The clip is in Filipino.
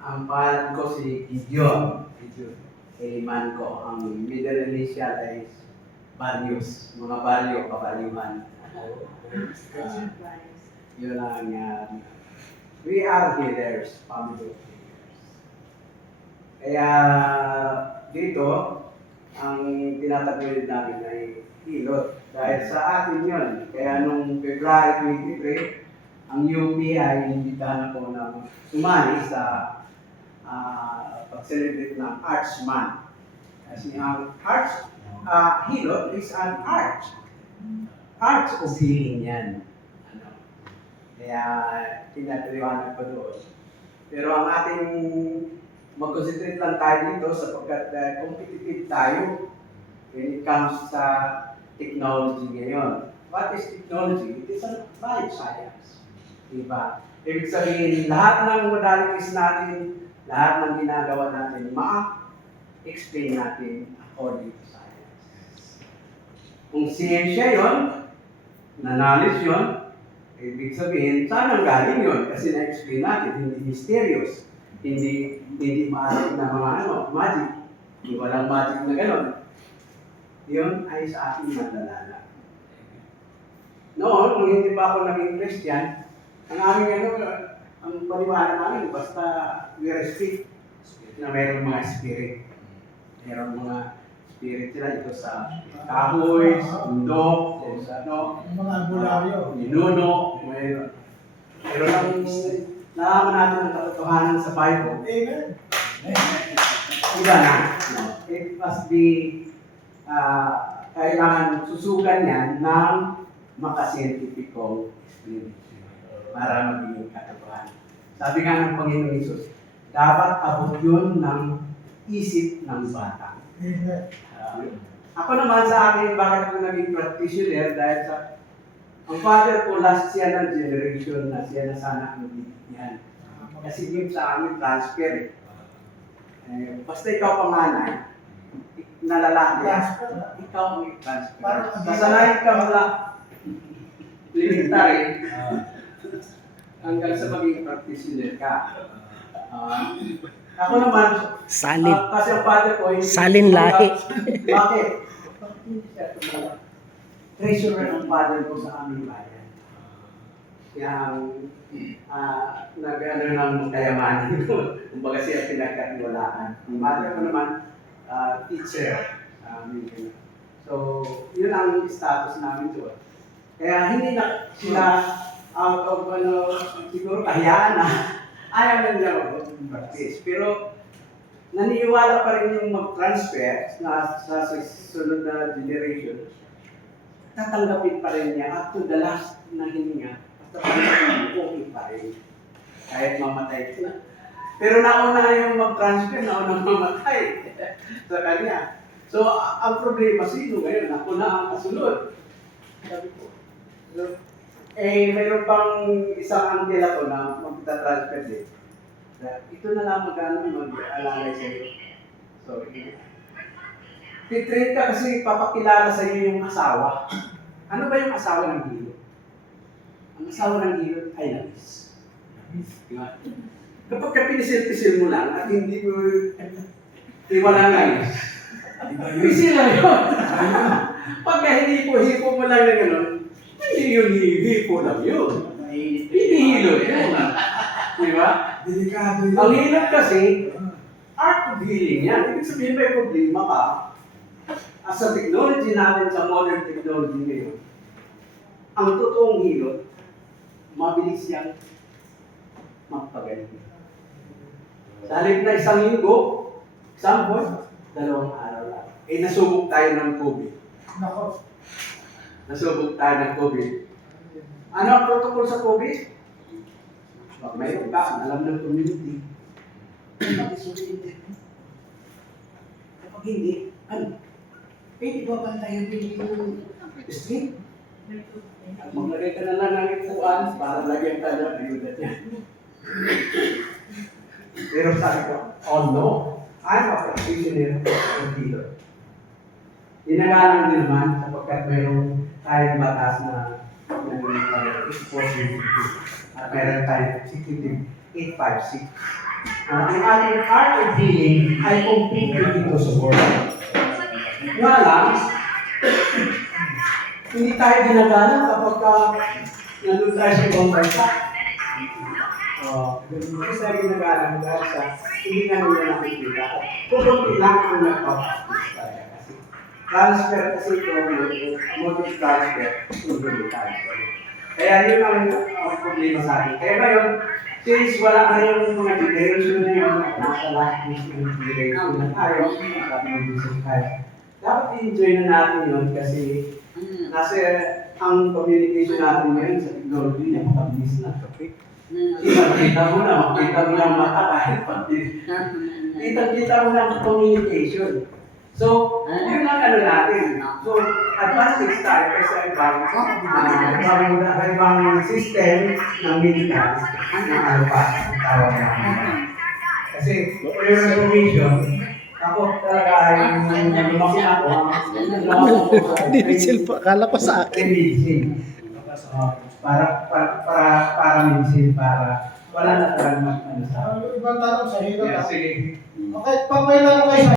Ang pangalan ko si Gideon. Iman ko. Ang middle initial ay Barrios. Mga baryo, kabalyuhan. Yun ang we are healers, family of healers. Kaya dito, ang tinataguyod namin ay hilot. Dahil sa atin yun. Kaya nung February 23, ang UP ay inimbitahan ako na sumali sa pag-celebrate ng Arts Month. Kasi ang arts, hilot is an art. Arts of healing yan. Kaya tinataliwanag ko doon. Pero ang ating mag-concentrate lang tayo dito sapagkat competitive tayo when it comes sa technology ngayon. What is technology? It is a applied science. Diba? Ibig sabihin, lahat ng modalities natin, lahat ng ginagawa natin, ma-explain natin according to science. Kung siyensya yun, na knowledge yun, ibig sabihin, saan ang galing yun? Kasi na-explain natin, hindi mysterious. Hindi maaari na mga magic. Hindi walang magic na gano'n. Yun ay sa ating madalala. Noon, nung hindi pa ako naging Christian, ang aming ang paniwala namin, basta we respect na mayroong mga spirit. Mayroong mga spirit sila ito sa kahoy, sa bundok, sa mga albularyo, ninuno, mayroon. Pero nang nalaman natin ang katotohanan sa Bible, amen. iba na. It must be, kailangan susugan yan ng makascientificong spirit para maging katotohanan. Sabi nga ng Panginoon Hesus, dapat abot yun ng isip ng bata. Ako naman sa akin, bakit ako naging practitioner? Dahil sa ang father ko, last siya ng generation na siya na sana ang bibigyan. Kasi yung sa amin, transfer. Basta ikaw panganay, na lalaki, ikaw ang i-transfer. Sasanayin ka mula elementary hanggang sa maging practitioner ka. Ako naman, Salin. kasi ang father ko, Salin lahi. Bakit? Treasurer ang father ko sa aming bayan. Kaya ang nag-ano ng kayamanan ko. Kumbaga siya pinagkatiwalaan. Ang mother ko naman, teacher. So, yun ang status namin doon. Kaya hindi na sila out of siguro kahiyaan na ayaw na nila mag-practice. Pero naniniwala pa rin yung mag-transfer sa susunod na generation. Tatanggapin pa rin niya up to the last na hininga. Basta okay pa rin. Kahit mamatay sila. Pero nauna yung mag-transfer, nauna mamatay sa kanya. So, ang problema sino ngayon? Ako na ang kasunod. Sabi ko. So, mayroon pang isang uncle ako na magta-transfer din. Ito na lang mag-alalay sa iyo. So, titrain ka kasi papakilala sa iyo yung asawa. Ano ba yung asawa ng hilo? Ang asawa ng hilo ay labis. Diba? Kapag ka pinisil-pisil mo lang at hindi mo wala langis, pisil lang yun. Pagka hipo mo lang na gano'n, hindi yun hipo lang yun. Hindi hilo yun. Diba? Delikado yun. Ang hilot kasi, art of healing yan. Ibig sabihin may problema ka. Sa technology natin, sa modern technology ngayon, ang totoong hilot, mabilis yan magpagaling. Sa halip na isang linggo, isang buwan, 2 araw lang. Nasubok tayo ng COVID. Nako. Nasubok tayo ng COVID. Ano ang protocol sa COVID? Mayroon ka, alam ng community. Kapag isulit kapag hindi, ano? Pwede ba bantayan yung street? Maglagay ka na lang ng ipuan para lagyan ka ng ayuda niya. Pero sabi ko, oh no, I'm a practitioner of healer. Inagalang din naman sapagkat mayroong tayong batas na unit pa rin is 452. At meron tayong executive 856. Ang ating art of healing ay completely dito sa board. Nga lang, hindi tayo ginagana kapag nandun tayo sa ibang bansa. Hindi tayo ginagana dahil sa hindi na nila nakikita. Pupunti lang ang nagpapasis tayo. Kasi transfer kasi ito, motive transfer, motive transfer. Kaya yun ang problema sa atin. Kaya ngayon, since wala na yung mga generation na yun, nasa last generation na tayo, dapat i-enjoy na natin yun kasi nasa ang communication natin ngayon sa technology, napakabilis na. Kita mo na, makita mo na mata kahit pati. Kita mo na communication. So, yun ang ano natin. So, advantage tayo kasi ibang system ng medical ng ano pa, tawag namin. Kasi, for your information, ako talaga yung lumaki ako, Dinisil pa. Akala ko sa akin. medicine. Para medicine, para wala na talagang ano sa Ibang tanong sa hilo. Yeah, sige. Okay, pagpailan ko kayo.